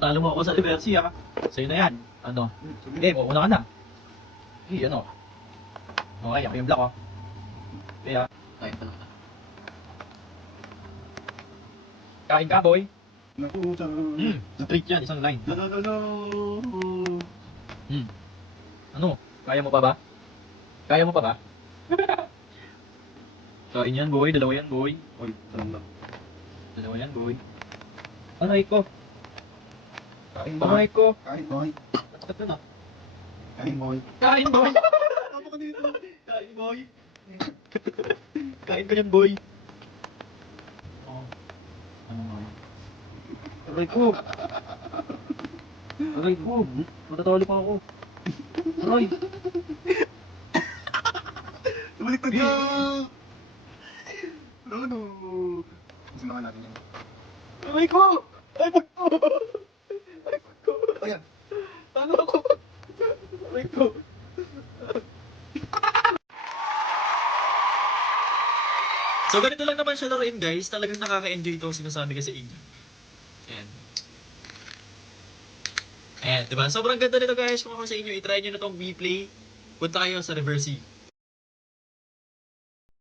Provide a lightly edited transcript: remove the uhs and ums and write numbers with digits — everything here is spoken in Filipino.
Natalo mo ako sa Diversi, ha? Sa'yo na yan. Ano? Hindi, una ka na. Hindi, ano? Okay, ako yung black, oh. Kaya, kain ka na. Kain ka, boy. Naku, sa... Straight yan, isang line. No. Ano? Kaya mo pa ba? Kaya mo pa ba? Kain yan, boy. Dalawa yan, boy. Oy, tama. Dalawa yan, boy. Aray ko. Kain Aray ko. Kain, boy. Ba't ka na? Kain, boy. Kain, boy. Ano ka dito? Kain, boy. Kain ka yan, boy. Oh. Ano nga? Aray ko. Aray ko. Matatalo pa ako. Aray. Baliktad ka! No. Sinakan natin yan. Aray ko. Aray ko. Aray ko. Ayan. Ano ako? Aray ko. So ganito lang naman siya laruin, guys. Talagang nakaka-enjoy ito, sinasabi ko sa inyo. Ayan. Ayan, diba? Sobrang ganda nito, guys. Kung ako sa inyo, itry nyo na tong V-Play. Punta kayo sa Reversi.